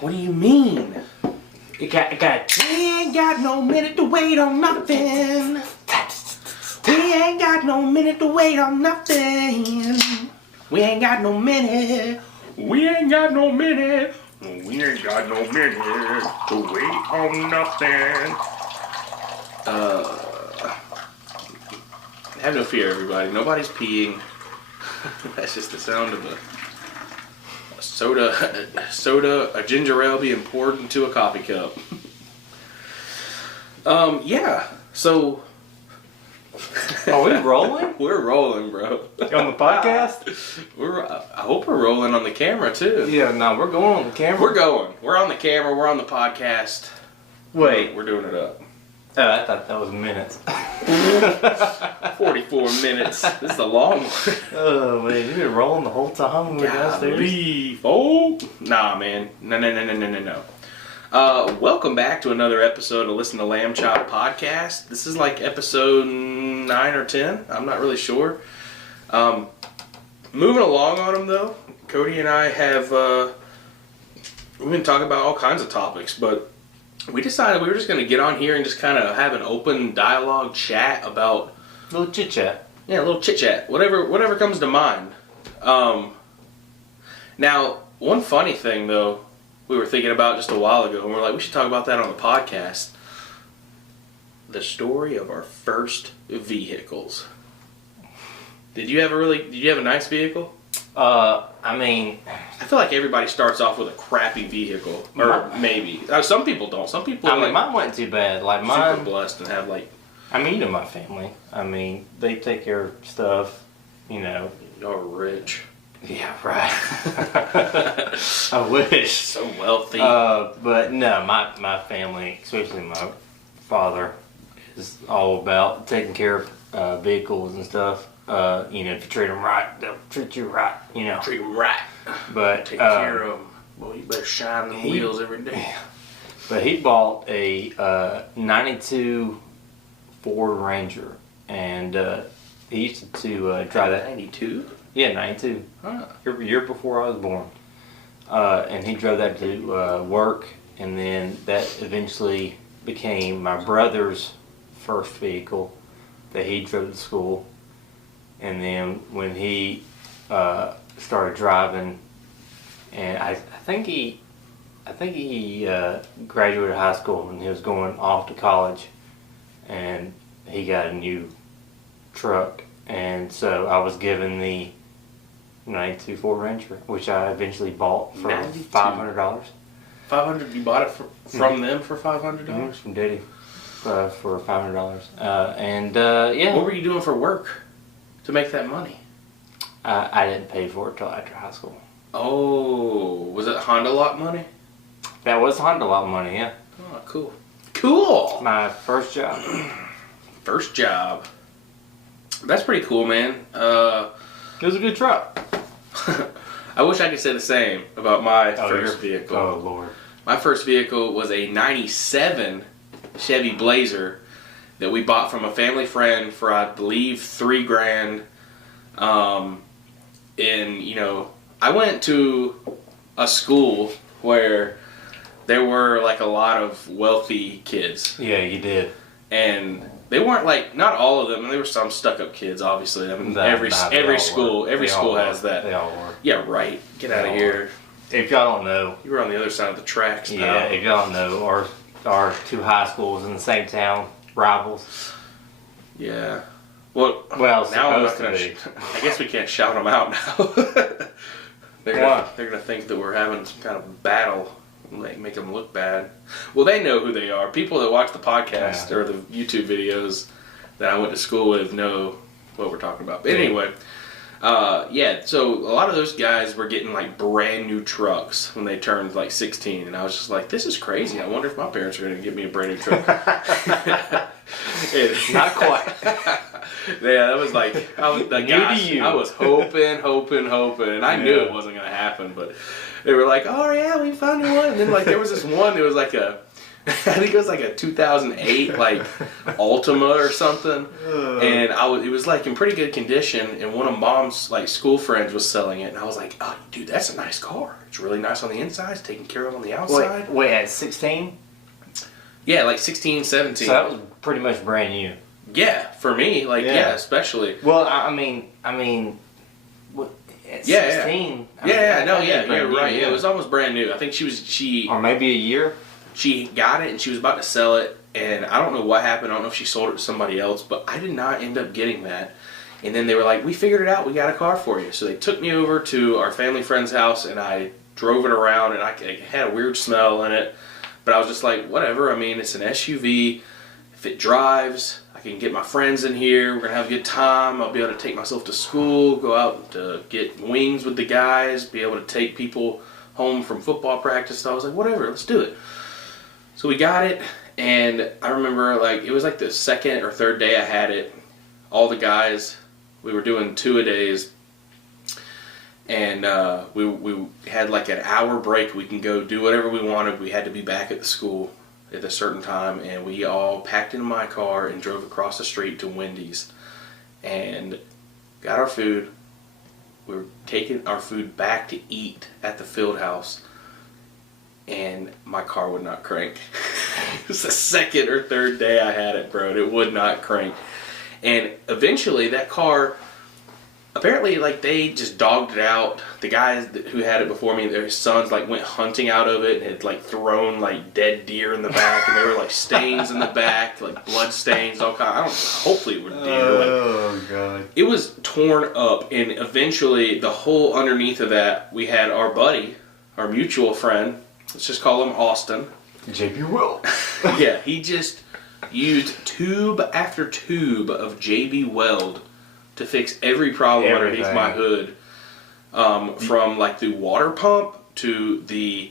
What do you mean? We ain't got no minute to wait on nothing. We ain't got no minute to wait on nothing. We ain't got no minute. We ain't got no minute. We ain't got no minute to wait on nothing. Have no fear, everybody. Nobody's peeing. That's just the sound of a soda, a ginger ale being poured into a coffee cup. Yeah. So. Are we rolling? We're rolling, bro. On the podcast? I hope we're rolling on the camera too. Yeah, no, we're going on the camera. We're going. We're on the camera. We're on the podcast. Wait. We're doing it up. Oh, I thought that was minutes. 44 minutes. This is a long one. Oh, man. You've been rolling the whole time we were downstairs? Oh. Nah, man. No. Welcome back to another episode of Listen to Lamb Chop podcast. This is like episode 9 or 10. I'm not really sure. Moving along on them, though. Cody and I have... we've been talking about all kinds of topics, but... we decided we were just going to get on here and just kind of have an open dialogue chat about... A little chit-chat. Yeah, a little chit-chat. Whatever comes to mind. Now, one funny thing, though, we were thinking about just a while ago, and we're like, we should talk about that on the podcast. The story of our first vehicles. Did you have a nice vehicle? I feel like everybody starts off with a crappy vehicle, or maybe some people don't. Some people, mine wasn't too bad. Like mine, super blessed and have like. You know my family. They take care of stuff. You know, You're rich. Yeah, right. I wish. So wealthy. But no, my family, especially my father, is all about taking care of vehicles and stuff. If you treat them right, they'll treat you right, Treat them right. But take care of them. Boy, you better shine the wheels every day. But he bought a 92 Ford Ranger, and he used to drive that. 92? Yeah, 92. Huh. Year before I was born. And he drove that to work, and then that eventually became my brother's first vehicle that he drove to school. And then when he started driving, and I think he graduated high school and he was going off to college, and he got a new truck, and so I was given the 92 Ford Ranger, which I eventually bought for $500. 500? You bought it from them for $500? Mm-hmm, from Daddy for $500. Yeah. What were you doing for work to make that money? I didn't pay for it till after high school. Oh, was it Honda lot money? That was Honda lot money, yeah. Oh, cool. Cool! My first job. First job. That's pretty cool, man. It was a good truck. I wish I could say the same about my first vehicle. Oh, Lord. My first vehicle was a 97 Chevy Blazer that we bought from a family friend for, I believe, $3,000. I went to a school where there were like a lot of wealthy kids. Yeah, you did. And they weren't like, not all of them, and there were some stuck-up kids, obviously. Every school has that. They all were. Yeah, right. Get out of here. If y'all don't know. You were on the other side of the tracks now. Yeah, if y'all don't know, our two high schools in the same town, rivals. Yeah. Well now I'm not gonna. I guess we can't shout them out now. They're gonna think that we're having some kind of battle, make them look bad. Well, they know who they are. People that watch the podcast or the YouTube videos that I went to school with know what we're talking about. But anyway, so a lot of those guys were getting like brand new trucks when they turned like 16, and I was just like, this is crazy. I wonder if my parents are going to give me a brand new truck. Not quite. Yeah, that was like, I was hoping, and I knew it wasn't going to happen, but they were like, oh yeah, we found you one. And then like there was this one that was like I think it was like a 2008 like Altima or something, and it was like in pretty good condition. And one of Mom's like school friends was selling it, and I was like, "Oh, dude, that's a nice car. It's really nice on the inside. It's taken care of on the outside." Wait, at 16? Yeah, like 16, 17. So that was pretty much brand new. Yeah, for me, like yeah especially. Well, I mean, what, at 16. You're right. Yeah, it was almost brand new. I think she or maybe a year. She got it and she was about to sell it, and I don't know what happened. I don't know if she sold it to somebody else, but I did not end up getting that. And then they were like, "We figured it out. We got a car for you." So they took me over to our family friend's house, and I drove it around, and it had a weird smell in it. But I was just like, whatever. I mean, it's an SUV. If it drives, I can get my friends in here. We're going to have a good time. I'll be able to take myself to school, go out to get wings with the guys, be able to take people home from football practice. So I was like, whatever, let's do it. So we got it, and I remember like it was like the second or third day I had it. All the guys, we were doing 2-a-days, and we had like an hour break. We can go do whatever we wanted. We had to be back at the school at a certain time, and we all packed into my car and drove across the street to Wendy's and got our food. We were taking our food back to eat at the field house, and my car would not crank. It was the second or third day I had it, bro. It would not crank. And eventually that car, apparently like they just dogged it out. The guys who had it before me, their sons like went hunting out of it and had like thrown like dead deer in the back, and there were like stains in the back, like blood stains, all kind. Hopefully it were deer. Oh God! It was torn up, and eventually the whole underneath of that, we had our buddy, our mutual friend. Let's just call him Austin. J.B. Will. Yeah, he just used tube after tube of J.B. Weld to fix every problem underneath my hood. From like the water pump to the...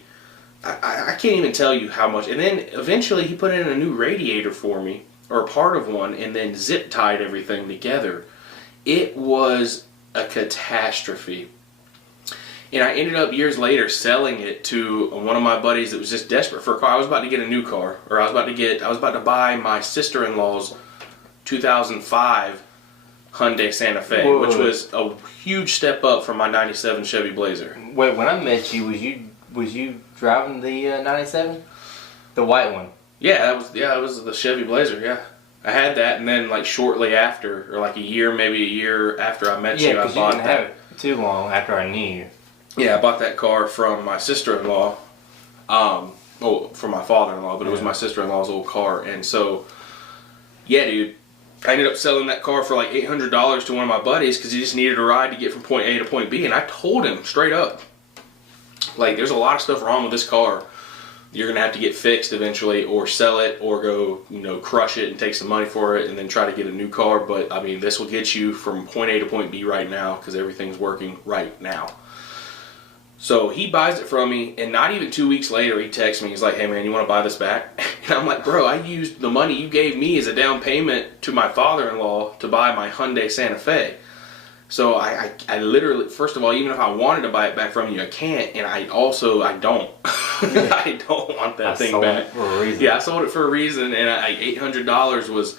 I can't even tell you how much. And then eventually he put in a new radiator for me, or a part of one, and then zip tied everything together. It was a catastrophe. And I ended up years later selling it to one of my buddies that was just desperate for a car. I was about to get a new car, or I was about to buy my sister-in-law's 2005 Hyundai Santa Fe, Whoa. Which was a huge step up from my 97 Chevy Blazer. Wait, when I met you, was you driving the 97? The white one? Yeah, that was the Chevy Blazer, yeah. I had that, and then like shortly after, or like maybe a year after I met you, I bought that. Yeah, because you didn't have it too long after I knew you. Yeah, I bought that car from my sister-in-law, from my father-in-law, but it was my sister-in-law's old car. And so, yeah, dude, I ended up selling that car for like $800 to one of my buddies because he just needed a ride to get from point A to point B. And I told him straight up, like, there's a lot of stuff wrong with this car. You're going to have to get fixed eventually, or sell it, or go, crush it and take some money for it and then try to get a new car. But, I mean, this will get you from point A to point B right now because everything's working right now. So he buys it from me, and not even 2 weeks later, he texts me. He's like, "Hey man, you want to buy this back?" And I'm like, "Bro, I used the money you gave me as a down payment to my father-in-law to buy my Hyundai Santa Fe. So I literally, first of all, even if I wanted to buy it back from you, I can't, and I don't. I don't want that thing back. I sold it for a reason. Yeah, I sold it for a reason, and $800 was,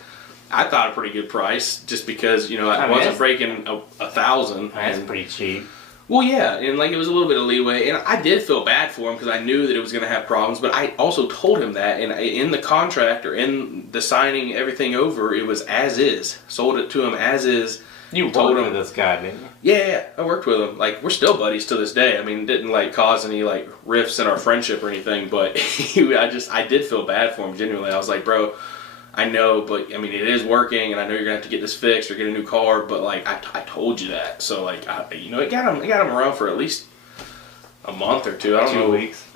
I thought, a pretty good price, just because I wasn't breaking $1,000. That's pretty cheap. Well, yeah, and like it was a little bit of leeway, and I did feel bad for him because I knew that it was going to have problems, but I also told him that, and in the contract or in the signing everything over, it was as is. Sold it to him as is. You worked with this guy, didn't you? Yeah, I worked with him. Like, we're still buddies to this day. I mean, it didn't like cause any like rifts in our friendship or anything, but I did feel bad for him genuinely. I was like, "Bro, I know, but I mean, it is working, and I know you're gonna have to get this fixed or get a new car. But like, I told you that. So like, it got him around for at least a month or two. I don't know. 2 weeks.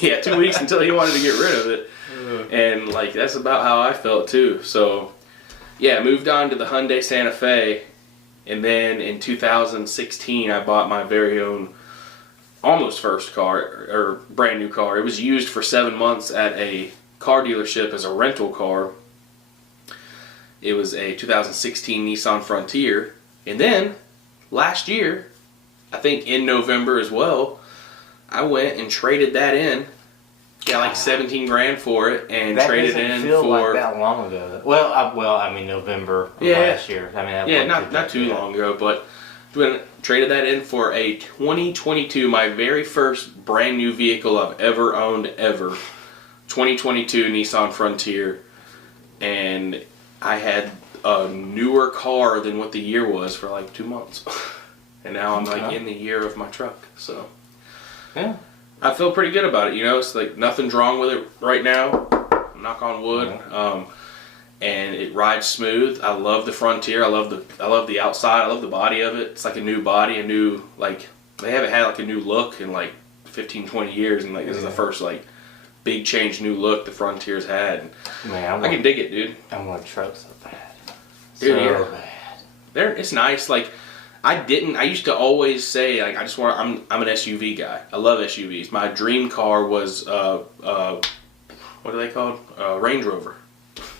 Yeah, 2 weeks until he wanted to get rid of it. And like, that's about how I felt too. So yeah, moved on to the Hyundai Santa Fe, and then in 2016, I bought my very own almost first car, or brand new car. It was used for 7 months at a car dealership as a rental car. It was a 2016 Nissan Frontier. And then, last year, I think in November as well, I went and traded that in Got like 17 grand for it and that traded doesn't in feel for. like that long ago. Well, I mean November of last year. I mean, yeah, not too long ago, but when traded that in for a 2022, my very first brand new vehicle I've ever owned ever, 2022 Nissan Frontier, and I had a newer car than what the year was for like 2 months, and now I'm like in the year of my truck, so yeah. I feel pretty good about it. You know, it's like nothing's wrong with it right now. Knock on wood. Yeah. And it rides smooth. I love the Frontier. I love the outside. I love the body of it. It's like a new body, they haven't had like a new look in like 15, 20 years, and like this is the first like big change, new look the Frontier's had. Man, I can dig it, dude. I want a truck so bad. Dude, so bad. It's nice. Like I used to always say like I'm an SUV guy. I love SUVs. My dream car was what are they called? Range Rover.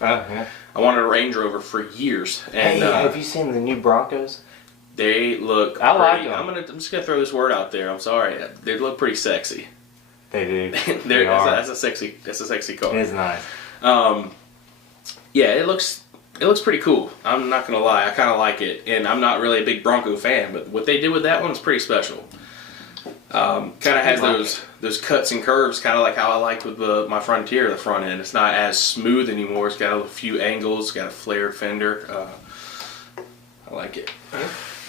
Yeah. I wanted a Range Rover for years. And hey, have you seen the new Broncos? They look. I like pretty, them. I'm just gonna throw this word out there. I'm sorry. They look pretty sexy. They do. That's a sexy car. It is nice. Yeah, it looks pretty cool. I'm not gonna lie. I kind of like it, and I'm not really a big Bronco fan, but what they did with that one is pretty special. Kind of has those cuts and curves, kind of like how I liked with my Frontier, the front end. It's not as smooth anymore. It's got a few angles, got a flared fender. I like it.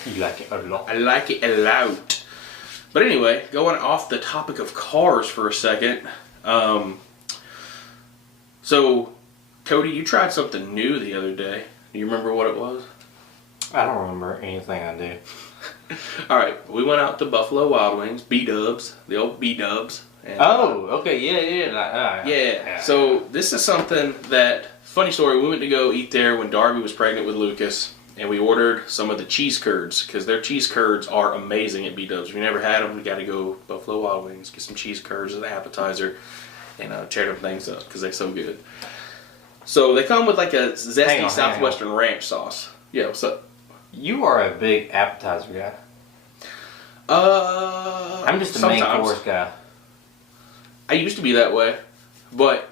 You like it a lot. I like it a lot. But anyway, going off the topic of cars for a second. So, Cody, you tried something new the other day. Do you remember what it was? I don't remember anything I do. All right, we went out to Buffalo Wild Wings, B-Dubs, the old B-Dubs. Okay, yeah. Yeah. So this is something that, funny story, we went to go eat there when Darby was pregnant with Lucas, and we ordered some of the cheese curds, because their cheese curds are amazing at B-Dubs. If you never had them, we got to go Buffalo Wild Wings, get some cheese curds as an appetizer, and tear them things up, because they're so good. So they come with like a zesty Southwestern ranch sauce. Yeah, what's up? You are a big appetizer guy. I'm just a main course guy. I used to be that way, but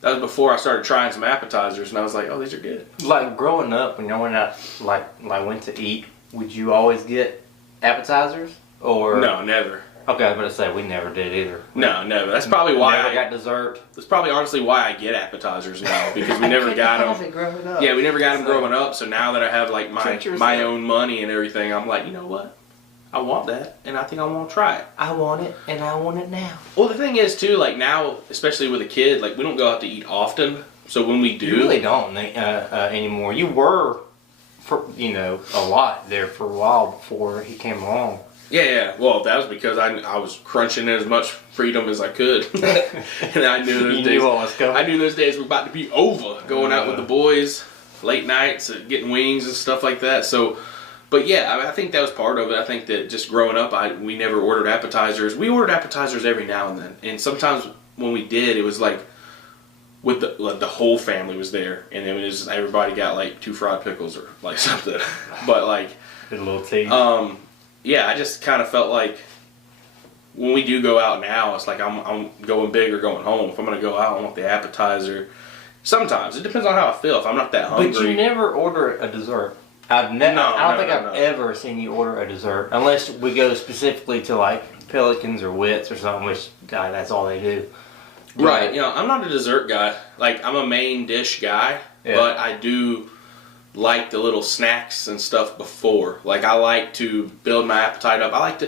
that was before I started trying some appetizers, and I was like, "Oh, these are good." Like growing up, when y'all went out, like went to eat, would you always get appetizers or no? Never. Okay, I was about to say we never did either. No, never. That's probably why I got dessert. That's probably honestly why I get appetizers now, because we never got them. Growing up. Yeah, we never got them growing up. So now that I have like my own money and everything, I'm like, you know what? I want that, and I think I want to try it. I want it, and I want it now. Well, the thing is too, like now, especially with a kid, like we don't go out to eat often. So when we do, you really don't anymore. You were, for a lot there for a while before he came along. Yeah. Well, that was because I was crunching as much freedom as I could, and I knew those days. What was coming. I knew those days were about to be over. Going out with the boys, late nights, getting wings and stuff like that. So, but yeah, I think that was part of it. I think that just growing up, we never ordered appetizers. We ordered appetizers every now and then, and sometimes when we did, it was like with the whole family was there, and it was everybody got like 2 fried pickles or like something. But like a little tease. Yeah, I just kind of felt like when we do go out now, it's like I'm going big or going home. If I'm going to go out, I want the appetizer. Sometimes. It depends on how I feel. If I'm not that hungry. But you never order a dessert. I don't think I've ever seen you order a dessert. Unless we go specifically to like Pelicans or Wits or something, which, God, that's all they do. But, right. I'm not a dessert guy. Like, I'm a main dish guy. Yeah. But I do like the little snacks and stuff before. Like, I like to build my appetite up.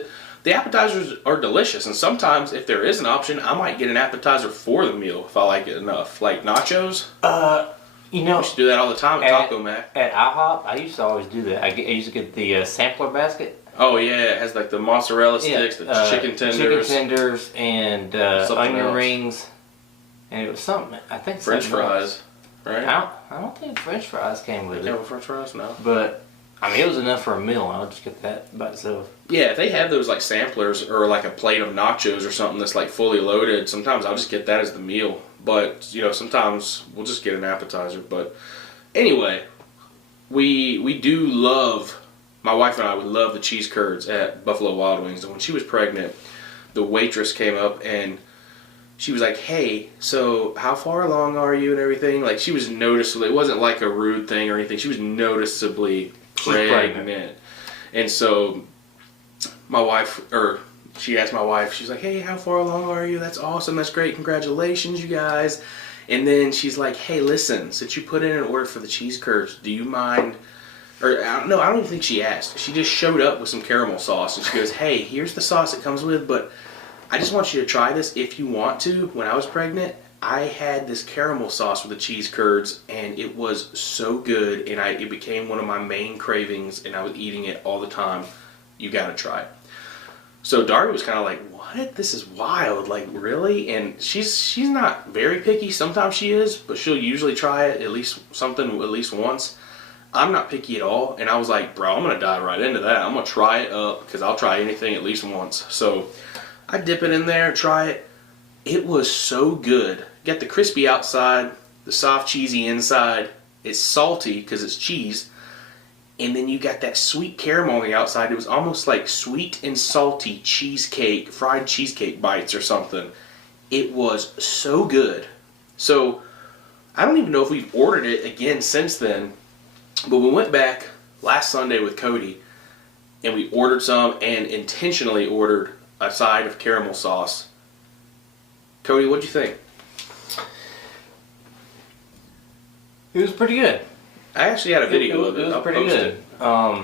The appetizers are delicious, and sometimes if there is an option, I might get an appetizer for the meal if I like it enough. Like nachos. We used to do that all the time at Taco Mac. At IHOP, I used to always do that. I used to get the sampler basket. Oh yeah, it has like the mozzarella sticks, the chicken tenders, and onion rings, and it was something. I think French fries. Right? I don't think French fries came with it. Came with French fries? No. But, I mean, it was enough for a meal. I'll just get that by itself. Yeah, if they have those, like, samplers or, like, a plate of nachos or something that's, like, fully loaded, sometimes I'll just get that as the meal. But, sometimes we'll just get an appetizer. But, anyway, we do love, my wife and I would love the cheese curds at Buffalo Wild Wings. And when she was pregnant, the waitress came up and she was like, hey, so how far along are you and everything? Like, she was noticeably, it wasn't like a rude thing or anything. She was noticeably pregnant. And so she asked my wife, she's like, hey, how far along are you? That's awesome. That's great. Congratulations, you guys. And then she's like, hey, listen, since you put in an order for the cheese curds, do you mind... Or, no, I don't even think she asked. She just showed up with some caramel sauce. And she goes, hey, here's the sauce it comes with, but I just want you to try this if you want to. When I was pregnant, I had this caramel sauce with the cheese curds, and it was so good, and it became one of my main cravings, and I was eating it all the time. You got to try it. So Darby was kind of like, what? This is wild. Like, really? And she's not very picky. Sometimes she is, but she'll usually try it at least once. I'm not picky at all, and I was like, bro, I'm going to dive right into that. I'm going to try it up, because I'll try anything at least once. So I dip it in there, try it. It was so good. Got the crispy outside, the soft cheesy inside. It's salty, because it's cheese. And then you got that sweet caramel on the outside. It was almost like sweet and salty cheesecake, fried cheesecake bites or something. It was so good. So I don't even know if we've ordered it again since then. But we went back last Sunday with Cody, and we ordered some and intentionally ordered a side of caramel sauce. Cody, what'd you think? It was pretty good. I actually had a video of it. It was pretty good. I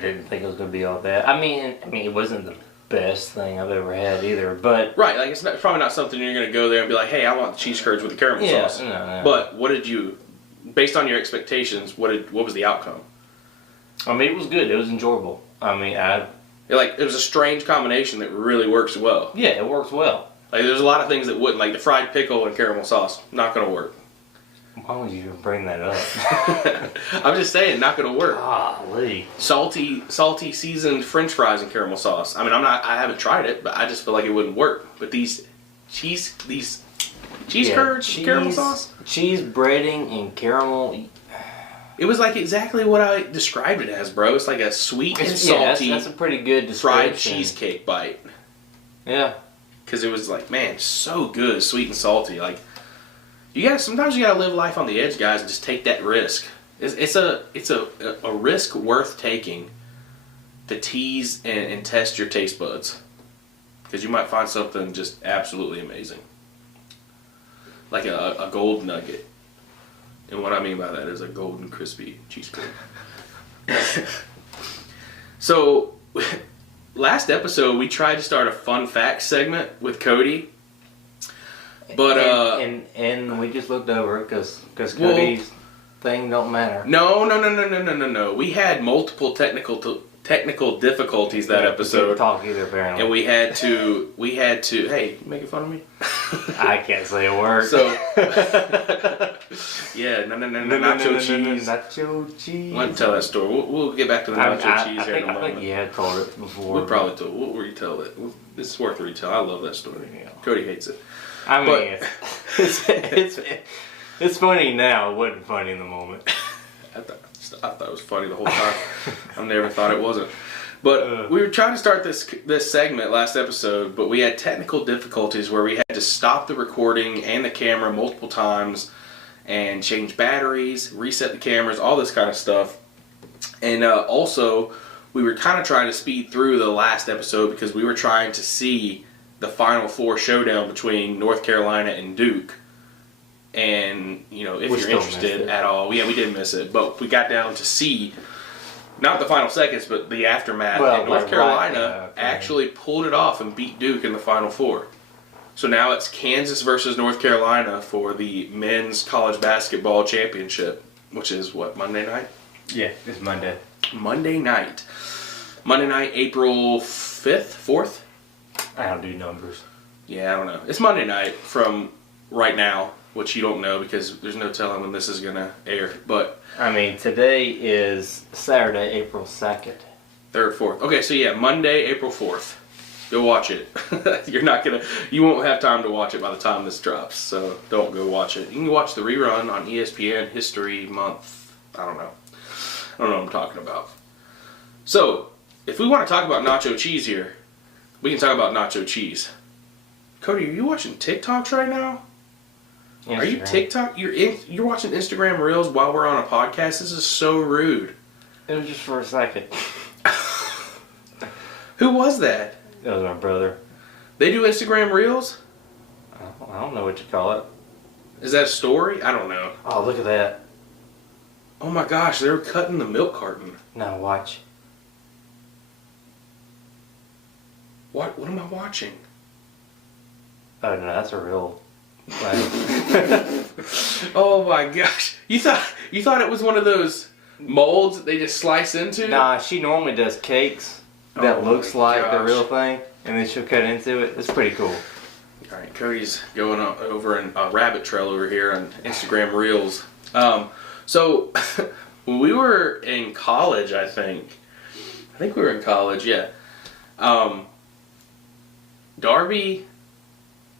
didn't think it was going to be all that. I mean, it wasn't the best thing I've ever had either, but... Right, like it's probably not something you're going to go there and be like, hey, I want the cheese curds with the caramel sauce. No. But what did you... Based on your expectations, what was the outcome? I mean, it was good. It was enjoyable. I mean, it was a strange combination that really works well. Yeah, it works well. Like, there's a lot of things that wouldn't, like the fried pickle and caramel sauce, not going to work. Why would you even bring that up? I'm just saying, not going to work. Golly. Salty seasoned French fries and caramel sauce. I mean, I haven't tried it, but I just feel like it wouldn't work. But these cheese curds, caramel sauce? Cheese breading and caramel. It was like exactly what I described it as, bro. It's like a sweet and salty that's a pretty good description. Fried cheesecake bite. Yeah. Because it was like, man, so good, sweet and salty. Like, sometimes you gotta live life on the edge, guys, and just take that risk. It's a risk worth taking to tease and test your taste buds. Because you might find something just absolutely amazing. Like a gold nugget. And what I mean by that is a golden crispy cheesecake. So, last episode we tried to start a fun fact segment with Cody. But and we just looked over it because Cody's thing don't matter. No. We had multiple technical difficulties that episode. Couldn't talk either, apparently. And we had to. Hey, you making fun of me? I can't say a word. So, yeah, no, nacho cheese. Nacho cheese. I want to tell that story. We'll get back to the nacho cheese here in a moment. I think you had told it before. We'll probably told. We'll retell it. It's worth a retell. I love that story. Yeah. Cody hates it. I mean, it's funny now. It wasn't funny in the moment. I thought it was funny the whole time. I never thought it wasn't. But we were trying to start this segment last episode, but we had technical difficulties where we had to stop the recording and the camera multiple times and change batteries, reset the cameras, all this kind of stuff. And also, we were kind of trying to speed through the last episode because we were trying to see the Final Four showdown between North Carolina and Duke. And, if you're interested at all, we did miss it, but we got down to see, not the final seconds, but the aftermath. And North Carolina actually pulled it off and beat Duke in the Final Four. So now it's Kansas versus North Carolina for the men's college basketball championship, which is what, Monday night? Yeah, it's Monday. Monday night, April 5th, 4th? I don't do numbers. Yeah, I don't know. It's Monday night from right now, which you don't know because there's no telling when this is going to air. But I mean, today is Saturday, April 2nd. 3rd, 4th. Okay, so yeah, Monday, April 4th. Go watch it. You won't have time to watch it by the time this drops, so don't go watch it. You can watch the rerun on ESPN History Month. I don't know what I'm talking about. So, if we want to talk about nacho cheese here, we can talk about nacho cheese. Cody, are you watching TikToks right now? Instagram. Are you TikTok? You're watching Instagram Reels while we're on a podcast? This is so rude. It was just for a second. Who was that? It was my brother. They do Instagram Reels? I don't know what you call it. Is that a story? I don't know. Oh, look at that. Oh my gosh, they were cutting the milk carton. Now watch. What am I watching? Oh no, that's a real thing. Oh my gosh. You thought it was one of those molds that they just slice into? Nah, she normally does cakes that looks like the real thing, and then she'll cut into it. It's pretty cool. Alright, Cody's going over in a rabbit trail over here on Instagram Reels. So, when we were in college, I think we were in college, yeah. Darby,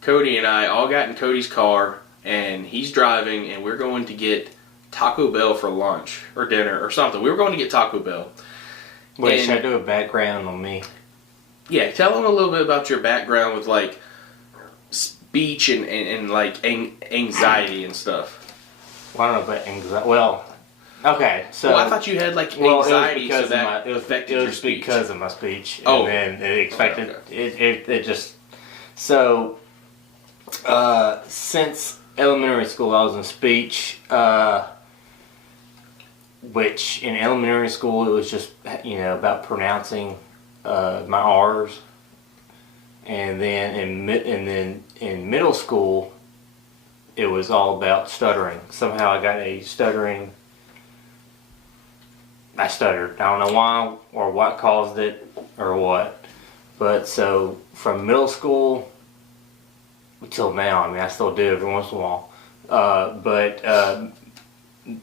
Cody, and I all got in Cody's car, and he's driving, and we're going to get Taco Bell for lunch, or dinner, or something. We were going to get Taco Bell. Wait, should I do a background on me? Yeah, tell them a little bit about your background with, like, speech and like, anxiety and stuff. Well, I don't know about anxiety. Well, okay, so... Well, I thought you had, like, anxiety, so that affected your speech. It was because of my speech. Oh. And then it affected... Okay. It just... So, since elementary school, I was in speech, which in elementary school, it was just, about pronouncing my R's. And then in middle school, it was all about stuttering. Somehow I got a stuttering... I stuttered. I don't know why or what caused it or what. But so from middle school until now, I still do every once in a while. But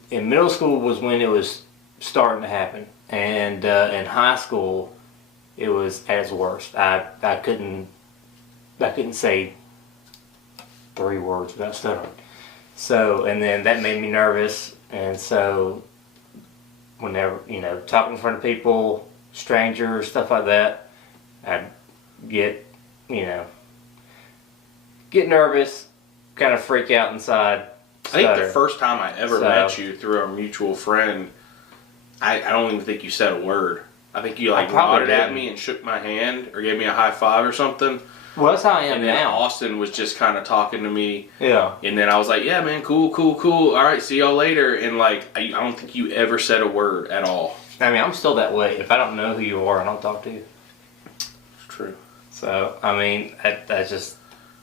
in middle school was when it was starting to happen. And in high school, it was at its worst. I couldn't say 3 words without stuttering. So, and then that made me nervous. And so whenever, talking in front of people, strangers, stuff like that, I'd get nervous, kind of freak out inside. I think the first time I ever met you through our mutual friend, I don't even think you said a word. I think you nodded at me and shook my hand or gave me a high five or something. Well, that's how I am and then now. Austin was just kind of talking to me. Yeah. And then I was like, yeah, man, cool. All right, see y'all later. And I don't think you ever said a word at all. I'm still that way. If I don't know who you are, I don't talk to you. It's true. So, that's just...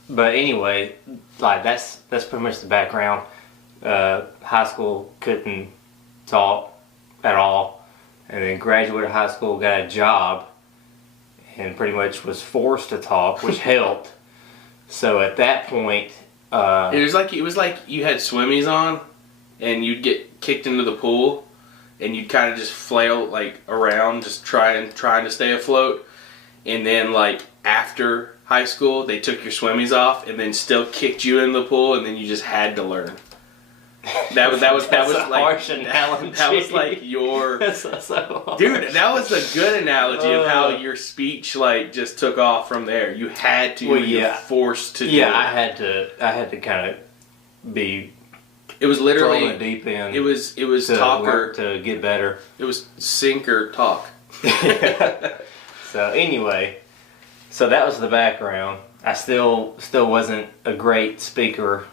But anyway, that's pretty much the background. High school, couldn't talk at all. And then graduated high school, got a job, and pretty much was forced to talk, which helped. So at that point, it was like you had swimmies on, and you'd get kicked into the pool, and you'd kind of just flail around, just trying to stay afloat. And then after high school, they took your swimmies off, and then still kicked you in the pool, and then you just had to learn. That was harsh analogy. That was your dude. That was a good analogy of how your speech just took off from there. You had to. You're forced to. Yeah, I had to kind of be. It was literally thrown deep end. It was talk or to get better. It was sink or talk. So anyway, that was the background. I still wasn't a great speaker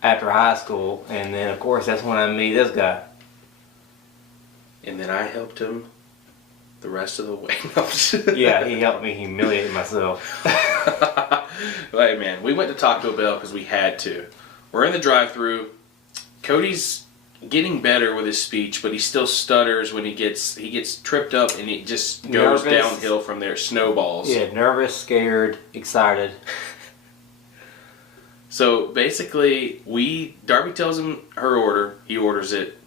after high school, and then of course that's when I met this guy. And then I helped him the rest of the way. Yeah, he helped me humiliate myself. Hey man, we went to Taco Bell because we had to. We're in the drive-thru. Cody's getting better with his speech, but he still stutters when he gets tripped up, and it just goes downhill from there. Snowballs. Yeah, nervous, scared, excited. So basically, Darby tells him her order. He orders it.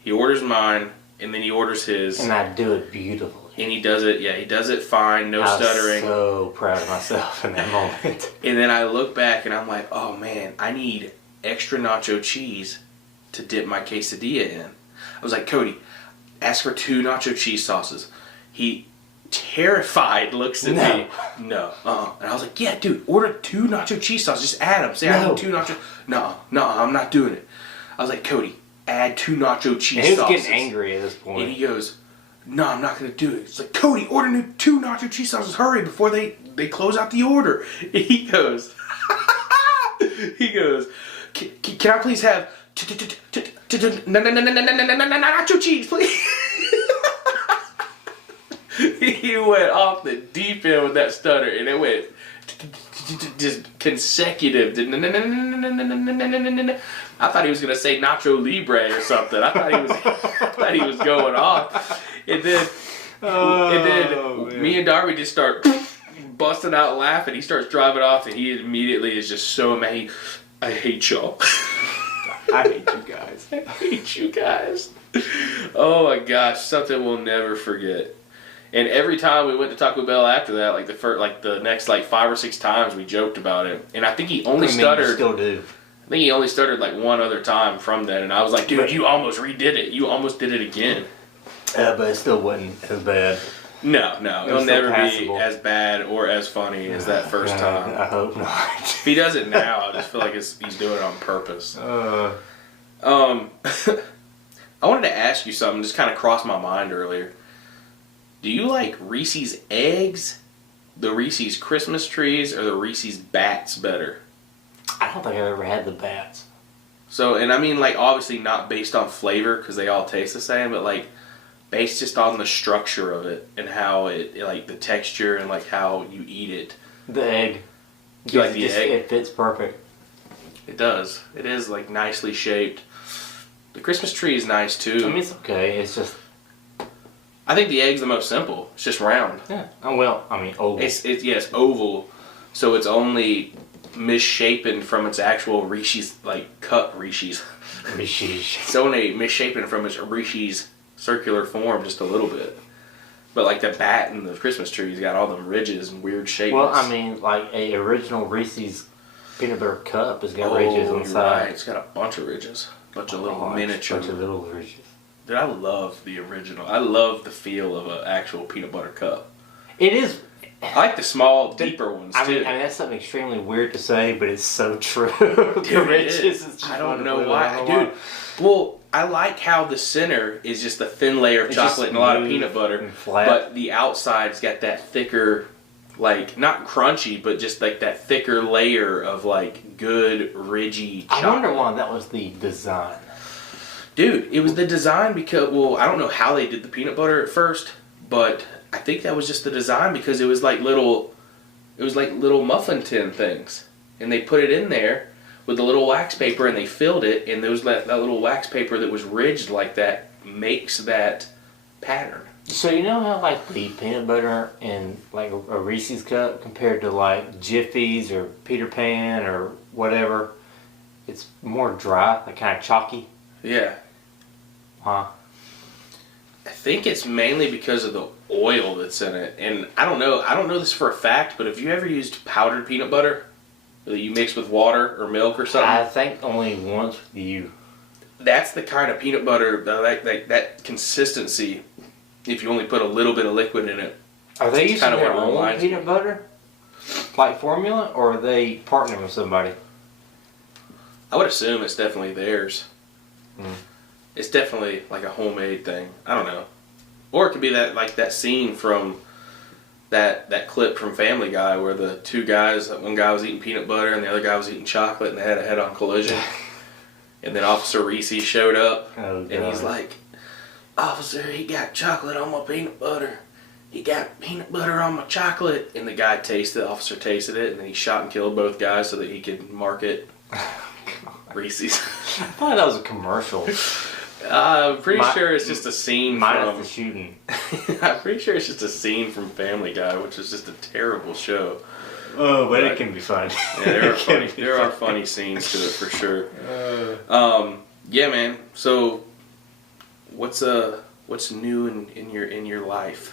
He orders mine, and then he orders his. And I do it beautifully. And he does it. Yeah, he does it fine. No stuttering. I was so proud of myself in that moment. And then I look back, and I'm like, oh man, I need extra nacho cheese to dip my quesadilla in. I was like, Cody, ask for 2 nacho cheese sauces. 2 terrified looks at me. No. And I was like, yeah, dude, order 2 nacho cheese sauces. Just add them. Say, I want 2 nacho. No, I'm not doing it. I was like, Cody, add 2 nacho cheese sauces. He was getting angry at this point. And he goes, no, I'm not going to do it. It's like, Cody, order 2 nacho cheese sauces. Hurry before they close out the order. And he goes, can I please have nacho cheese, please? He went off the deep end with that stutter, and it went just consecutive. I thought he was gonna say Nacho Libre or something. I thought he was going off, and then me and Darby just start busting out laughing. He starts driving off, and he immediately is just so mad. I hate y'all. I hate you guys. I hate you guys. Oh my gosh, something we'll never forget. And every time we went to Taco Bell after that, the next 5 or 6 times, we joked about it. And I think he only stuttered. You still do. I think he only stuttered 1 other time from then, and I was like, dude, you almost redid it. You almost did it again. But it still wasn't as bad. No, it'll never be as bad or as funny as that first time. I hope not. If he does it now, I just feel like he's doing it on purpose. I wanted to ask you something, just kind of crossed my mind earlier. Do you like Reese's eggs, the Reese's Christmas trees, or the Reese's bats better? I don't think I've ever had the bats. So, and I mean, obviously not based on flavor, because they all taste the same, but based just on the structure of it and how it the texture and how you eat it. The egg. Do you like the egg? It fits perfect. It does. It is nicely shaped. The Christmas tree is nice too. I mean, it's okay. It's just. I think the egg's the most simple. It's just round. Yeah. Oh well. I mean, oval. It's oval, so it's only misshapen from its actual Reese's cut Reese's. Reese's. It's only misshapen from its Reese's circular form just a little bit. But the bat and the Christmas tree's got all them ridges and weird shapes. Well, I mean, a original Reese's peanut butter cup has got ridges on the side. Right. It's got a bunch of ridges. A bunch of little miniature. Bunch of little ridges. Dude, I love the original. I love the feel of an actual peanut butter cup. It is. I like the small, deeper ones too. I mean, that's something extremely weird to say, but it's so true. Dude, the ridges. I don't know why, dude. Well, I like how the center is just a thin layer of chocolate and a lot of peanut butter, but the outside's got that thicker, not crunchy, but just that thicker layer of good ridgy chocolate. I wonder why that was the design. Dude, it was the design because, I don't know how they did the peanut butter at first, but I think that was just the design because it was little muffin tin things. And they put it in there with the little wax paper and they filled it, and that little wax paper that was ridged like that makes that pattern. So you know how the peanut butter in a Reese's cup compared to Jiffy's or Peter Pan or whatever, it's more dry, kind of chalky? Yeah. Huh? I think it's mainly because of the oil that's in it. And I don't know this for a fact, but have you ever used powdered peanut butter that you mix with water or milk or something? I think only once with you. That's the kind of peanut butter, that consistency, if you only put a little bit of liquid in it. Are they using their own peanut butter? Formula? Or are they partnering with somebody? I would assume it's definitely theirs. It's definitely a homemade thing. I don't know. Or it could be that scene from that clip from Family Guy where the two guys, one guy was eating peanut butter and the other guy was eating chocolate and they had a head-on collision. And then Officer Reese showed up and he's like, "Officer, he got chocolate on my peanut butter. He got peanut butter on my chocolate." And the guy Officer tasted it, and then he shot and killed both guys so that he could market Reese's. I thought that was a commercial. I'm pretty sure it's just a scene from the shooting. I'm pretty sure it's just a scene from Family Guy, which is just a terrible show. Oh, but it can be fun. Yeah, there are funny scenes to it for sure. Yeah, man. So, what's new in your life?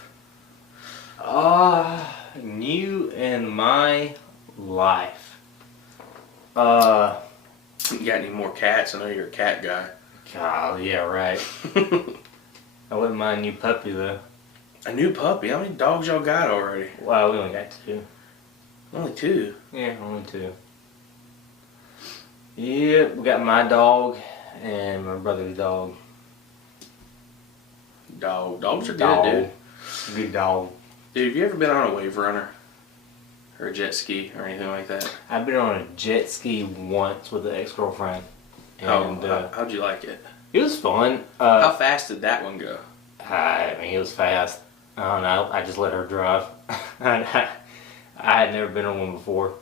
New in my life. You got any more cats? I know you're a cat guy. Oh, yeah, right. I wouldn't mind a new puppy, though. A new puppy? How many dogs y'all got already? Well, we only got 2. Only 2? Yeah, only 2. Yep, we got my dog and my brother's dog. Dogs are Dog. good, dude. Good dog. Dude, have you ever been on a Waverunner? Or a jet ski or anything like that? I've been on a jet ski once with an ex-girlfriend. And How'd you like it? it was fun. How fast did that one go? I mean, it was fast. I don't know. I just let her drive. I had never been on one before.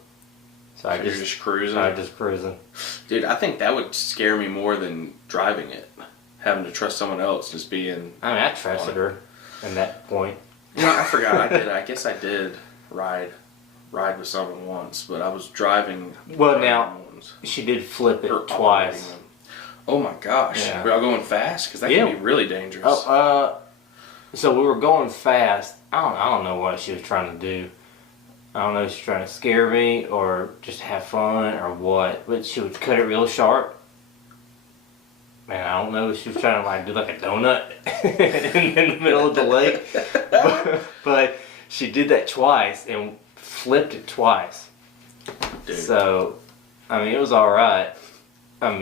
So You're just cruising? I was just cruising. Dude, I think that would scare me more than driving it. Having to trust someone else, just being... I mean, I trusted her at that point. You know, I forgot I did. I guess I did ride with someone once, but I was driving... Well, now, she did flip it twice. Oh my gosh. Yeah. Were y'all going fast? Because that can be really dangerous. So we were going fast. I don't know what she was trying to do. I don't know if she was trying to scare me or just have fun or what. But she would cut it real sharp. Man, I don't know if she was trying to like do like a donut in the middle of the lake. But she did that twice and flipped it twice. Dude. So, I mean, it was alright. But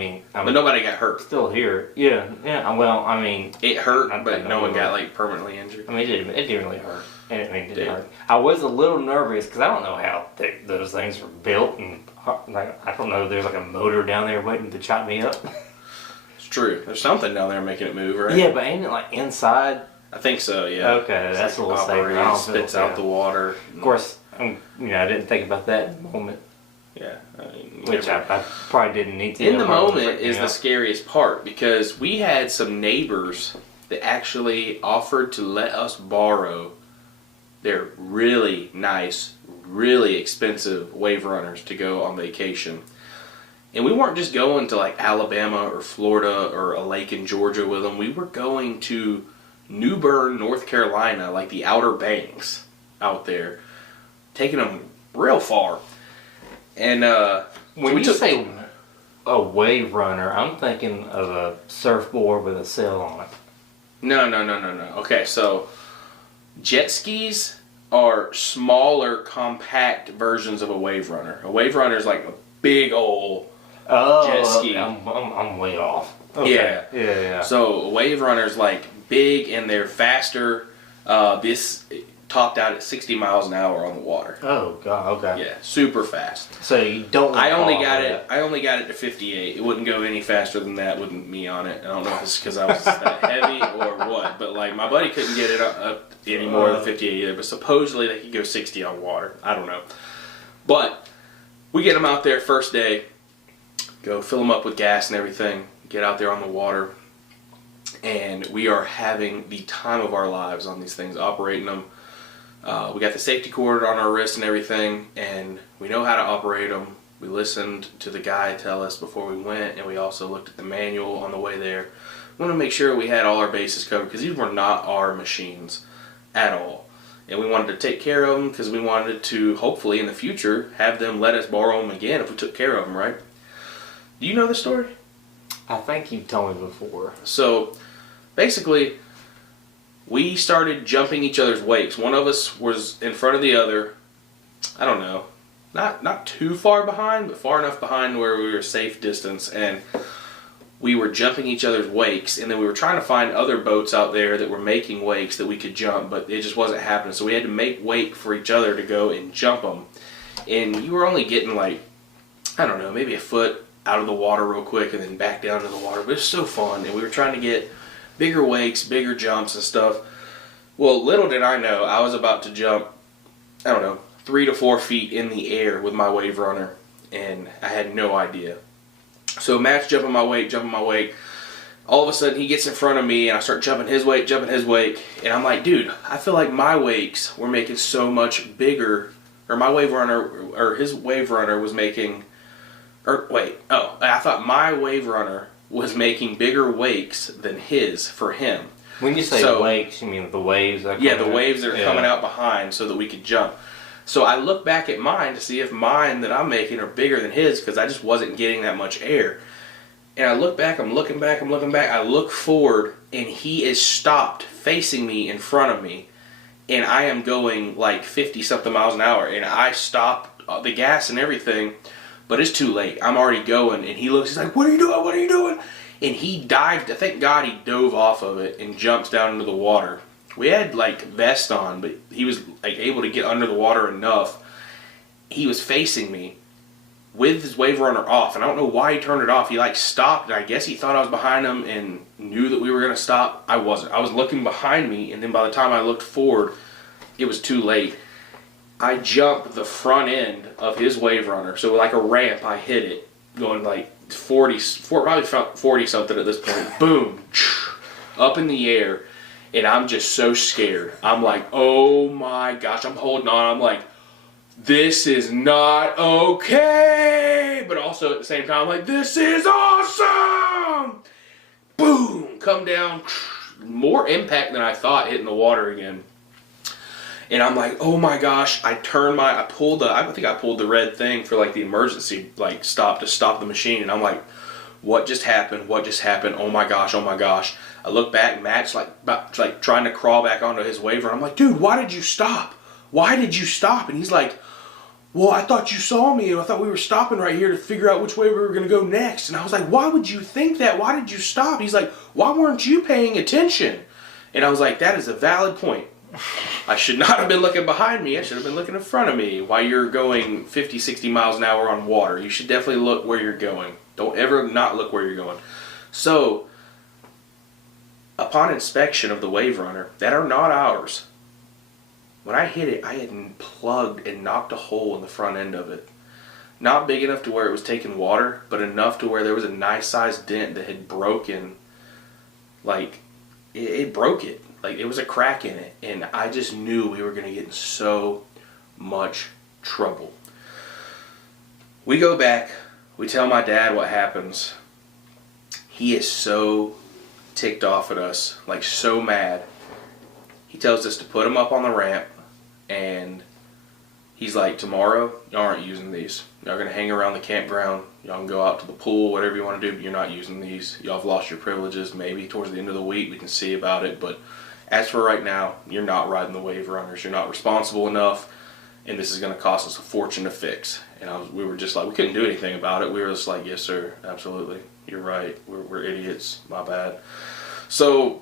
nobody got hurt. Still here. Yeah. Well, I mean, it hurt, but no one got like permanently injured. I mean, it didn't really hurt. It didn't hurt. I was a little nervous because I don't know how thick those things were built, and like I don't know if there's like a motor down there waiting to chop me up. It's true. There's something down there making it move, right? Yeah, but ain't it like inside? I think so. Yeah. Okay, that's a little safer. It spits out the water. Of course, I didn't think about that in the moment. Yeah, which I probably didn't need to. In the moment is the scariest part because we had some neighbors that actually offered to let us borrow their really nice, really expensive Waverunners to go on vacation. And we weren't just going to like Alabama or Florida or a lake in Georgia with them. We were going to New Bern, North Carolina, like the Outer Banks out there, taking them real far. And when you say a Waverunner, I'm thinking of a surfboard with a sail on it. No. Okay, so jet skis are smaller, compact versions of a Waverunner. A Waverunner is like a big old jet ski. I'm way off. Okay. Yeah. So a Waverunner is like big and they're faster. This topped out at 60 miles an hour on the water. Oh god, okay. Yeah, super fast. So you don't. I only got it to 58. It wouldn't go any faster than that with me on it. I don't know if it's because I was that heavy or what, but like my buddy couldn't get it up any more than 58 either. But supposedly they could go 60 on water. I don't know. But we get them out there first day, go fill them up with gas and everything, get out there on the water, and we are having the time of our lives on these things, operating them. We got the safety cord on our wrist and everything, and we know how to operate them. We listened to the guy tell us before we went, and we also looked at the manual on the way there. We wanted to make sure we had all our bases covered because these were not our machines at all. And we wanted to take care of them because we wanted to, hopefully in the future, have them let us borrow them again if we took care of them, right? Do you know the story? I think you've told me before. So, basically, we started jumping each other's wakes. One of us was in front of the other. I don't know. Not too far behind, but far enough behind where we were safe distance. And we were jumping each other's wakes. And then we were trying to find other boats out there that were making wakes that we could jump. But it just wasn't happening. So we had to make wake for each other to go and jump them. And you were only getting like, I don't know, maybe a foot out of the water real quick and then back down to the water. But it was so fun. And we were trying to get bigger wakes, bigger jumps and stuff. Well, little did I know, I was about to jump, 3 to 4 feet in the air with my Waverunner, and I had no idea. So Matt's jumping my wake. All of a sudden, he gets in front of me, and I start jumping his wake, and I'm like, dude, I feel like my wakes were making so much bigger, or my Waverunner, or his Waverunner was making, I thought my Waverunner was making bigger wakes than his for him. When you say wakes, you mean the waves? Yeah, the waves that are coming out behind so that we could jump. So I look back at mine to see if mine that I'm making are bigger than his because I just wasn't getting that much air. And I look back, I'm looking back, I look forward, and he is stopped facing me in front of me. and I am going like 50 something miles an hour, and I stop the gas and everything, but it's too late. I'm already going, and he looks, he's like, what are you doing? What are you doing? And he dived, thank God he dove off of it and jumps down into the water. We had like vest on, but he was like able to get under the water enough. He was facing me with his Waverunner off, and I don't know why he turned it off. He like stopped, and I guess he thought I was behind him and knew that we were going to stop. I wasn't. I was looking behind me, and then by the time I looked forward, it was too late. I jumped the front end of his Waverunner, so like a ramp, I hit it, going like 40 something at this point. Boom, up in the air, and I'm just so scared. I'm like, oh my gosh, I'm holding on. I'm like, this is not okay, but also at the same time, I'm like, this is awesome. Boom, come down, more impact than I thought hitting the water again. And I'm like, oh my gosh, I pulled the red thing for like the emergency, like stop the machine. And I'm like, what just happened? What just happened? Oh my gosh, oh my gosh. I look back, Matt's like trying to crawl back onto his waiver. I'm like, dude, why did you stop? Why did you stop? And he's like, well, I thought you saw me, and I thought we were stopping right here to figure out which way we were going to go next. And I was like, why would you think that? Why did you stop? He's like, why weren't you paying attention? And I was like, that is a valid point. I should not have been looking behind me. I should have been looking in front of me while you're going 50, 60 miles an hour on water. You should definitely look where you're going. Don't ever not look where you're going. So, upon inspection of the Waverunner, that are not ours, when I hit it, I had plugged and knocked a hole in the front end of it. Not big enough to where it was taking water, but enough to where there was a nice sized dent that had broken. Like, it broke it. Like, it was a crack in it. And I just knew we were going to get in so much trouble. We go back. We tell my dad what happens. He is so ticked off at us. Like, so mad. He tells us to put him up on the ramp. And he's like, tomorrow, y'all aren't using these. Y'all are going to hang around the campground. Y'all can go out to the pool, whatever you want to do, but you're not using these. Y'all have lost your privileges. Maybe towards the end of the week we can see about it. But as for right now, you're not riding the Waverunners. You're not responsible enough. And this is going to cost us a fortune to fix. And we were just like, we couldn't do anything about it. We were just like, yes, sir, absolutely. You're right. We're idiots. My bad. So,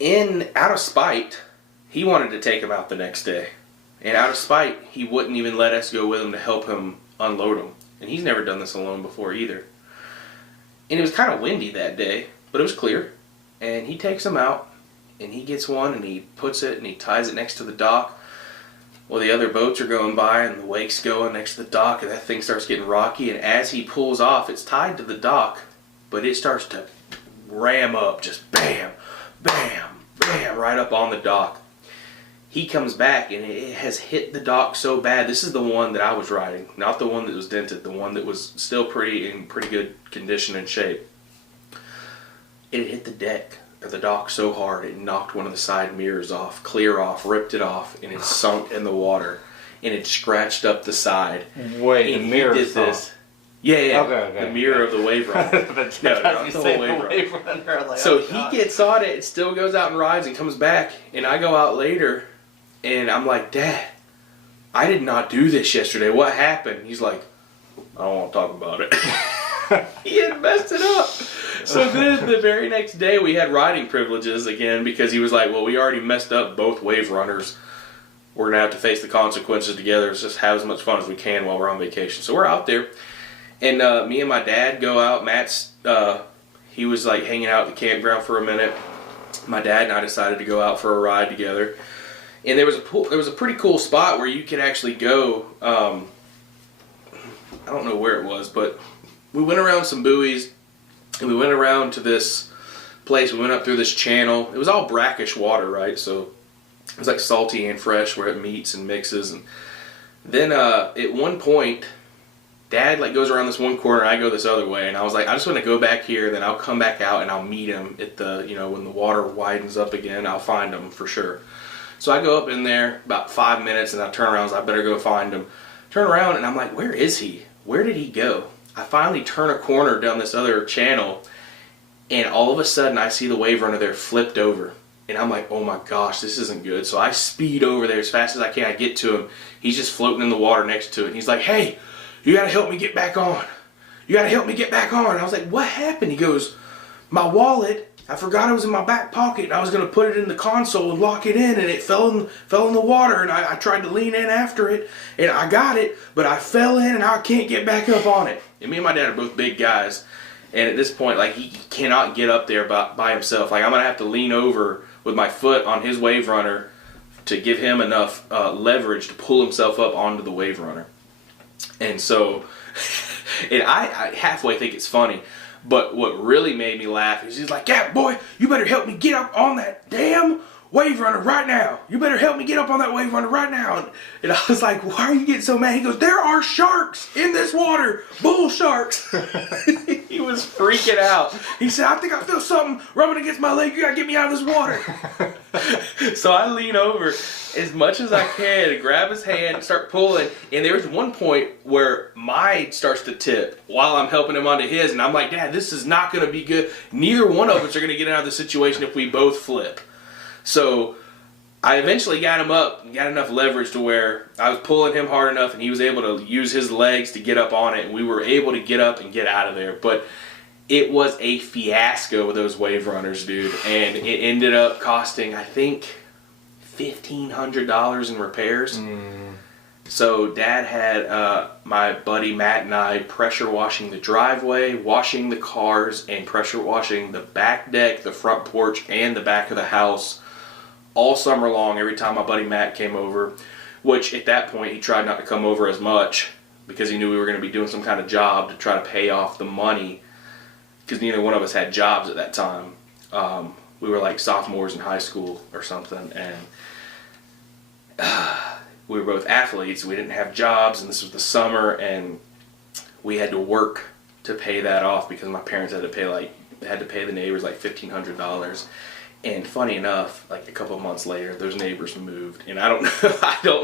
out of spite, he wanted to take him out the next day. And out of spite, he wouldn't even let us go with him to help him unload him. And he's never done this alone before either. And it was kind of windy that day, but it was clear. And he takes him out, and he gets one, and he puts it, and he ties it next to the dock. Well, the other boats are going by, and the wake's going next to the dock, and that thing starts getting rocky. And as he pulls off, it's tied to the dock, but it starts to ram up, just bam, bam, bam, right up on the dock. He comes back, and it has hit the dock so bad. This is the one that I was riding, not the one that was dented, the one that was still in pretty good condition and shape. It hit the deck of the dock so hard, it knocked one of the side mirrors off, clear off, ripped it off, and it sunk in the water, and it scratched up the side. Wait, and the mirror did this. Yeah. Okay. The mirror of the Waverunner. No, not the whole Waverunner. Like, so he gets on it, still goes out and rides, and comes back, and I go out later, and I'm like, Dad, I did not do this yesterday. What happened? He's like, I don't want to talk about it. He had messed it up. So then the very next day we had riding privileges again because he was like, well, we already messed up both Waverunners. We're going to have to face the consequences together. Let's just have as much fun as we can while we're on vacation. So we're out there. And me and my dad go out. Matt's, he was like hanging out at the campground for a minute. My dad and I decided to go out for a ride together. And there was a pretty cool spot where you could actually go, I don't know where it was, but we went around some buoys, and we went around to this place. We went up through this channel. It was all brackish water, right? So it was like salty and fresh where it meets and mixes. And then at one point, Dad like goes around this one corner, and I go this other way. And I was like, I just want to go back here, then I'll come back out, and I'll meet him at the, when the water widens up again, I'll find him for sure. So I go up in there about 5 minutes, and I turn around, so I better go find him. Turn around, and I'm like, where is he? Where did he go? I finally turn a corner down this other channel, and all of a sudden I see the Waverunner there flipped over. And I'm like, oh my gosh, this isn't good. So I speed over there as fast as I can. I get to him. He's just floating in the water next to it. And he's like, hey, you got to help me get back on. You got to help me get back on. And I was like, what happened? He goes, my wallet, I forgot it was in my back pocket. And I was going to put it in the console and lock it in. And it fell in the water. And I tried to lean in after it. And I got it. But I fell in and I can't get back up on it. And me and my dad are both big guys. And at this point, like, he cannot get up there by himself. Like, I'm going to have to lean over with my foot on his Waverunner to give him enough leverage to pull himself up onto the Waverunner. And so, and I halfway think it's funny, but what really made me laugh is he's like, yeah, boy, you better help me get up on that damn Waverunner right now. You better help me get up on that Waverunner right now. And I was like, why are you getting so mad? He goes, there are sharks in this water. Bull sharks. He was freaking out. He said, I think I feel something rubbing against my leg. You got to get me out of this water. So I lean over as much as I can and grab his hand and start pulling. And there's one point where mine starts to tip while I'm helping him onto his. And I'm like, Dad, this is not going to be good. Neither one of us are going to get out of the situation if we both flip. So I eventually got him up and got enough leverage to where I was pulling him hard enough and he was able to use his legs to get up on it, and we were able to get up and get out of there. But it was a fiasco with those Waverunners, dude, and it ended up costing, I think, $1,500 in repairs. So Dad had my buddy Matt and I pressure washing the driveway, washing the cars, and pressure washing the back deck, the front porch, and the back of the house all summer long every time my buddy Matt came over, which at that point he tried not to come over as much because he knew we were going to be doing some kind of job to try to pay off the money, because neither one of us had jobs at that time. We were like sophomores in high school or something, and we were both athletes. We didn't have jobs, and this was the summer, and we had to work to pay that off because my parents had to pay the neighbors like $1,500. And funny enough, like a couple of months later, those neighbors moved, and I don't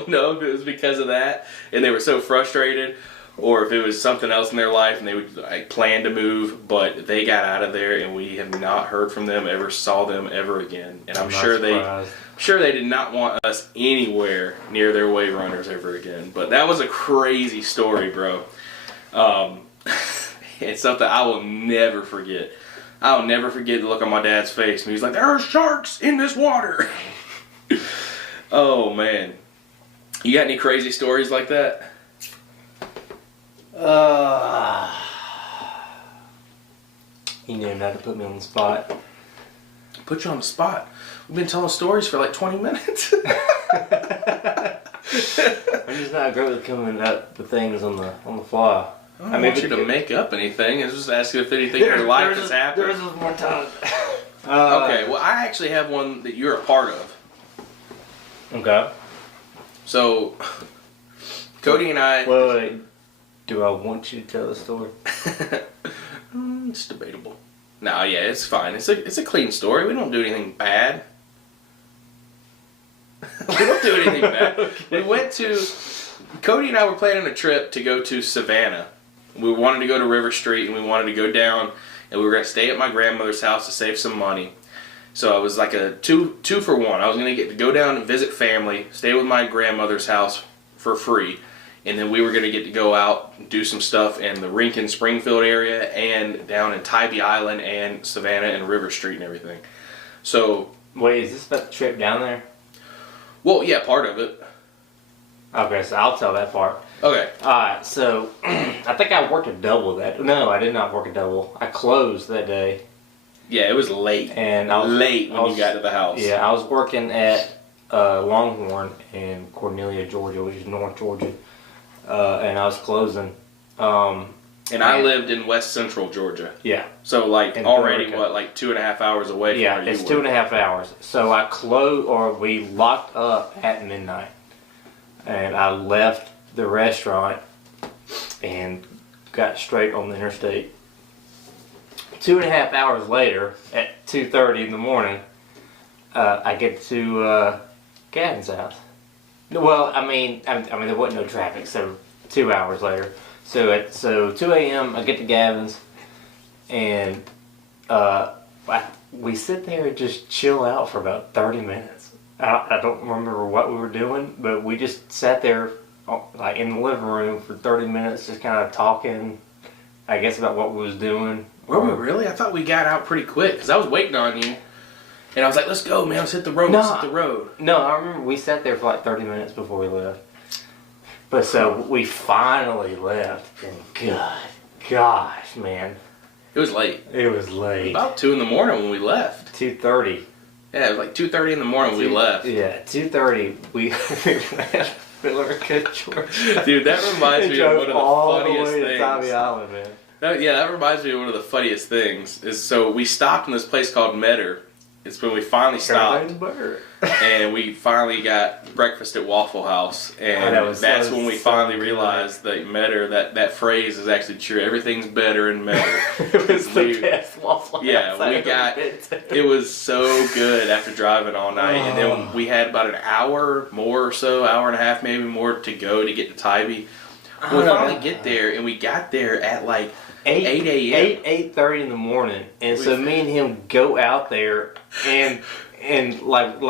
know if it was because of that, and they were so frustrated, or if it was something else in their life, and they would like plan to move, but they got out of there, and we have not heard from them, saw them ever again. And I'm sure they did not want us anywhere near their Waverunners ever again. But that was a crazy story, bro. It's something I will never forget. I'll never forget the look on my dad's face. And he's like, there are sharks in this water. Oh, man. You got any crazy stories like that? You know not to put me on the spot. Put you on the spot. We've been telling stories for like 20 minutes. I'm just not great with coming up with things on the fly. I don't want you to make up anything. I was just asking if anything in your life has happened. There's more time. Okay, well, I actually have one that you're a part of. Okay. So, Cody and I... Wait. Do I want you to tell the story? It's debatable. No, yeah, it's fine. It's a clean story. We don't do anything bad. We don't do anything bad. Okay. Cody and I were planning a trip to go to Savannah. We wanted to go to River Street, and we wanted to go down, and we were going to stay at my grandmother's house to save some money. So it was like a two for one. I was going to get to go down and visit family, stay with my grandmother's house for free, and then we were going to get to go out and do some stuff in the Rincon, Springfield area, and down in Tybee Island and Savannah and River Street and everything. So... Wait, is this about the trip down there? Well, yeah, part of it. Okay, so I'll tell that part. Okay. Alright, so I think I worked a double that. No, I did not work a double. I closed that day. Yeah, it was late. And I was late when you got to the house. Yeah, I was working at Longhorn in Cornelia, Georgia, which is North Georgia. And I was closing. And I lived in West Central Georgia. Yeah. So like already like 2.5 hours away from where you it's were. 2.5 hours. So we locked up at midnight. And I left the restaurant and got straight on the interstate. 2.5 hours later, at 2:30 in the morning, I get to Gavin's house. Well, I mean, there wasn't no traffic, so 2 hours later. So 2 a.m. I get to Gavin's, and I we sit there and just chill out for about 30 minutes. I don't remember what we were doing, but we just sat there like in the living room for 30 minutes just kind of talking, I guess, about what we was doing. Were we really? I thought we got out pretty quick because I was waiting on you. And I was like, let's go, man. Let's hit the road. Let's hit the road. No, I remember we sat there for like 30 minutes before we left. But so we finally left. And gosh, man. It was late. It was late. About 2 in the morning when we left. 2:30. Yeah, it was like 2:30 in the morning when we left. Yeah, 2:30. We had a good George. Dude, that reminds me of one of the funniest things. Tybee Island, man. That reminds me of one of the funniest things. Is so we stopped in this place called Metter. It's when we finally stopped. And we finally got breakfast at Waffle House. And that's when we finally realized that Metter, that phrase is actually true. Everything's better in Metter. It was the best Waffle House. Yeah, it was so good after driving all night. And then we had about an hour more or so, hour and a half maybe more to go to get to Tybee. We finally get there, and we got there at like 8 a.m. 8:30 in the morning. And so me and him go out there and like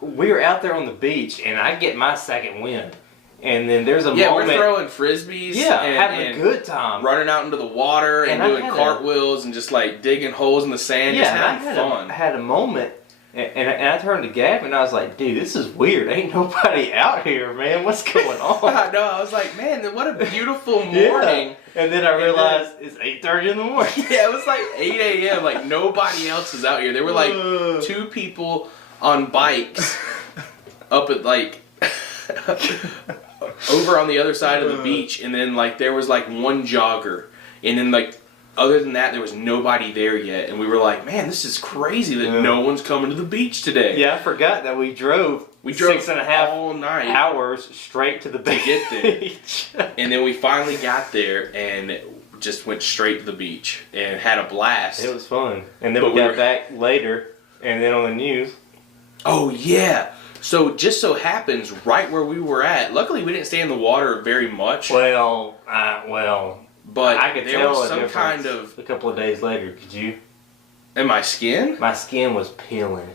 we were out there on the beach, and I get my second wind. And then there's a moment. Yeah, we're throwing frisbees. Yeah, having a good time. Running out into the water and doing cartwheels and just like digging holes in the sand. Yeah, just having fun. I had a moment. And I turned to Gab and I was like, dude, this is weird. Ain't nobody out here, man. What's going on? I know. I was like, man, what a beautiful morning. Yeah. And then I realized it's 8:30 in the morning. Yeah, it was like 8 a.m. Like nobody else is out here. There were like 2 people on bikes up at like over on the other side of the beach. And then like there was like 1 jogger. And then like other than that, there was nobody there yet, and we were like, "Man, this is crazy that no one's coming to the beach today." Yeah, I forgot that we drove 6.5 all night hours straight to the beach. To get there. And then we finally got there and just went straight to the beach and had a blast. It was fun. And then we got back later, and then on the news. Oh yeah. So just so happens, right where we were at. Luckily, we didn't stay in the water very much. But I could there tell was some kind of a couple of days later. Could you? In my skin? My skin was peeling.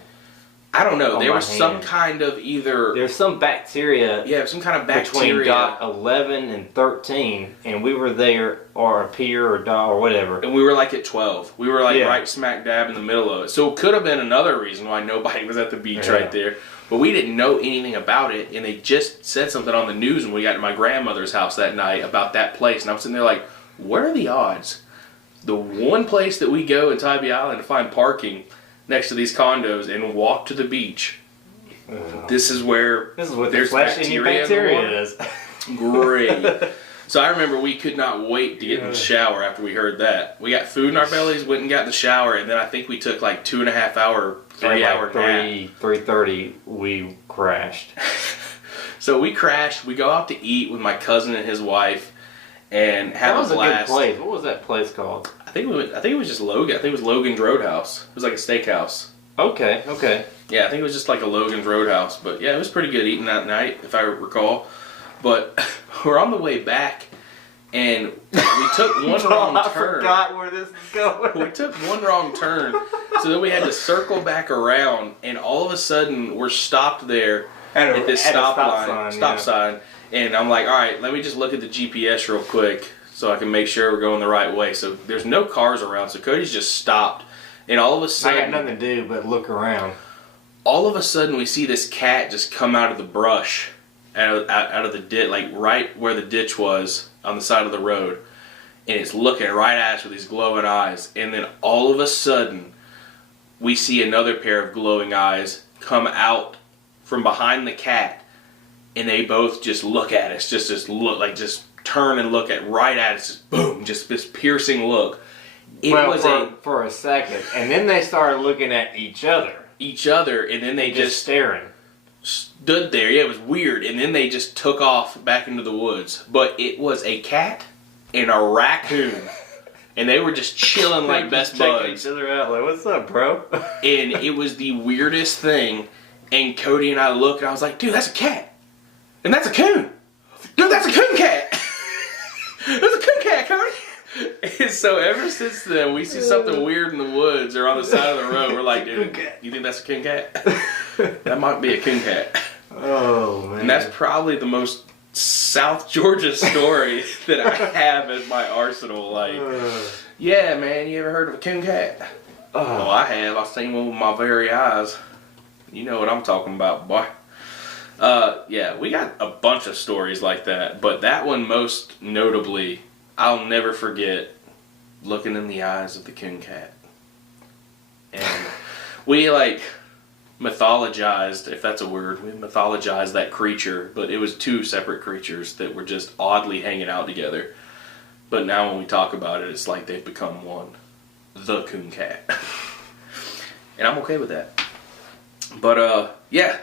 I don't know. There was some kind of either. There's some bacteria. Yeah, some kind of bacteria between dot 11 and 13, and we were there, or a pier or dot or whatever. And we were like at 12. We were like right smack dab in the middle of it. So it could have been another reason why nobody was at the beach right there. But we didn't know anything about it, and they just said something on the news when we got to my grandmother's house that night about that place, and I was sitting there like, what are the odds? The one place that we go in Tybee Island to find parking next to these condos and walk to the beach. This is what there's bacteria is. Great. So I remember we could not wait to get in the shower after we heard that. We got food in our bellies, went and got in the shower, and then I think we took like 2.5 hour, 3 hour nap. 3:30 we crashed. So we crashed. We go out to eat with my cousin and his wife. And have a blast. That was a good place. What was that place called? I think it was just Logan. I think it was Logan's Roadhouse. It was like a steakhouse. Okay. Yeah, I think it was just like a Logan's Roadhouse. But yeah, it was pretty good eating that night, if I recall. But we're on the way back, and we took one wrong turn. I forgot where this is going. We took one wrong turn, so then we had to circle back around, and all of a sudden we're stopped there at this stop sign. And I'm like, all right, let me just look at the GPS real quick so I can make sure we're going the right way. So there's no cars around, so Cody's just stopped. And all of a sudden... I got nothing to do but look around. All of a sudden, we see this cat just come out of the brush, out of the ditch, like right where the ditch was on the side of the road. And it's looking right at us with these glowing eyes. And then all of a sudden, we see another pair of glowing eyes come out from behind the cat. And they both just look at us, just turn and look right at us, just boom, just this piercing look. For a second, and then they started looking at each other, and then they just staring, stood there. Yeah, it was weird, and then they just took off back into the woods. But it was a cat and a raccoon, and they were just chilling like best buds. Each other out, like, what's up, bro? And it was the weirdest thing. And Cody and I looked, and I was like, dude, that's a cat. And that's a coon. Dude, that's a coon cat. There's a coon cat, Cody. So ever since then, we see something weird in the woods or on the side of the road. We're like, dude, you think that's a coon cat? That might be a coon cat. Oh, man. And that's probably the most South Georgia story that I have in my arsenal. Like, yeah, man, you ever heard of a coon cat? Well, I have. I've seen one with my very eyes. You know what I'm talking about, boy. Yeah, we got a bunch of stories like that, but that one most notably, I'll never forget looking in the eyes of the coon cat. And we, like, mythologized, if that's a word, we mythologized that creature, but it was two separate creatures that were just oddly hanging out together. But now when we talk about it, it's like they've become one. The coon cat. And I'm okay with that. But, yeah.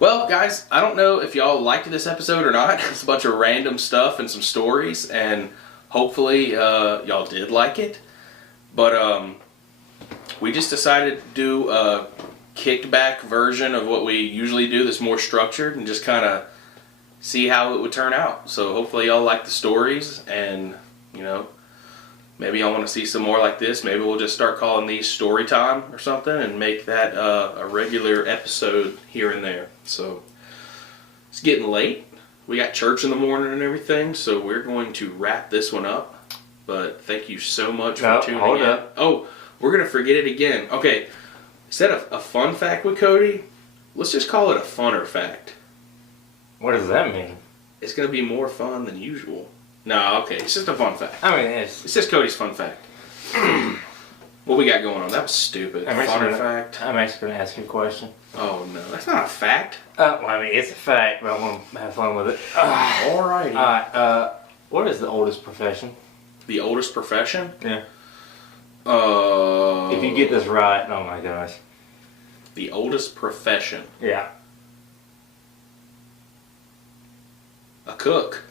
Well, guys, I don't know if y'all liked this episode or not. It's a bunch of random stuff and some stories, and hopefully y'all did like it. But we just decided to do a kicked back version of what we usually do that's more structured and just kind of see how it would turn out. So hopefully y'all like the stories, and, you know, maybe y'all want to see some more like this. Maybe we'll just start calling these story time or something and make that a regular episode here and there. So it's getting late. We got church in the morning and everything, so we're going to wrap this one up. But thank you so much for tuning in. Up. Oh, we're going to forget it again. Okay, instead of a fun fact with Cody, let's just call it a funner fact. What does that mean? It's going to be more fun than usual. No, okay, it's just a fun fact. I mean, it's just Cody's fun fact. What we got going on? That was stupid. Funner fact. I'm actually going to ask you a question. Oh, no. That's not a fact. Well, I mean, it's a fact, but I want to have fun with it. Alrighty. Alright, what is the oldest profession? The oldest profession? Yeah. If you get this right, oh my gosh. The oldest profession? Yeah. A cook.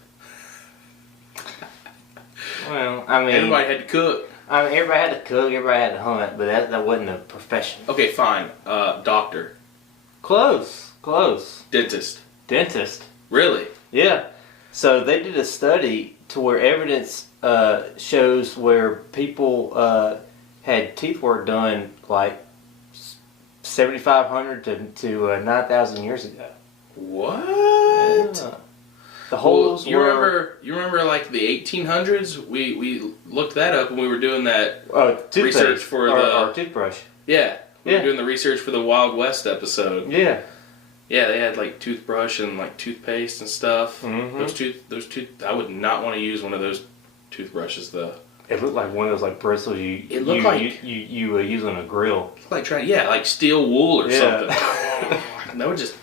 Well, I mean... Everybody had to cook. I mean, everybody had to cook, everybody had to hunt, but that wasn't a profession. Okay, fine. Doctor. Close. Dentist. Dentist. Really? Yeah. So they did a study to where evidence shows where people had teeth work done like 7,500 to 9,000 years ago. What? Yeah. The holes you remember like the 1800s? We looked that up when we were doing that research for our toothbrush. Yeah. We were doing the research for the Wild West episode. Yeah. Yeah, they had like toothbrush and like toothpaste and stuff. Mm-hmm. Those tooth. I would not want to use one of those toothbrushes though. It looked like one of those like bristles you use on a grill. Like like steel wool or something. And that would just.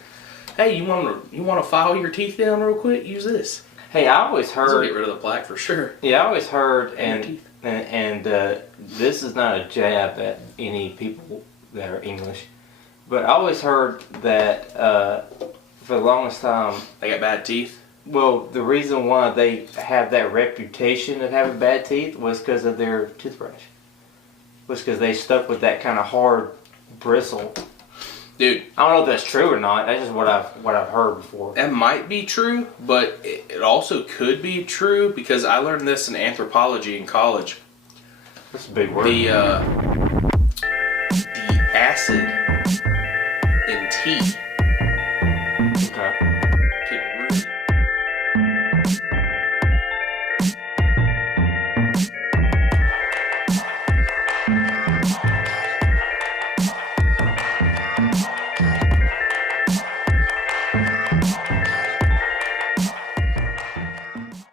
Hey, you want to file your teeth down real quick? Use this. Hey, I always heard. This will get rid of the plaque for sure. Yeah, I always heard, and this is not a jab at any people that are English, but I always heard that for the longest time they got bad teeth. Well, the reason why they have that reputation of having bad teeth was because of their toothbrush. Was because they stuck with that kind of hard bristle. Dude, I don't know if that's true or not. That's just what I've heard before. That might be true, but it also could be true because I learned this in anthropology in college. That's a big word.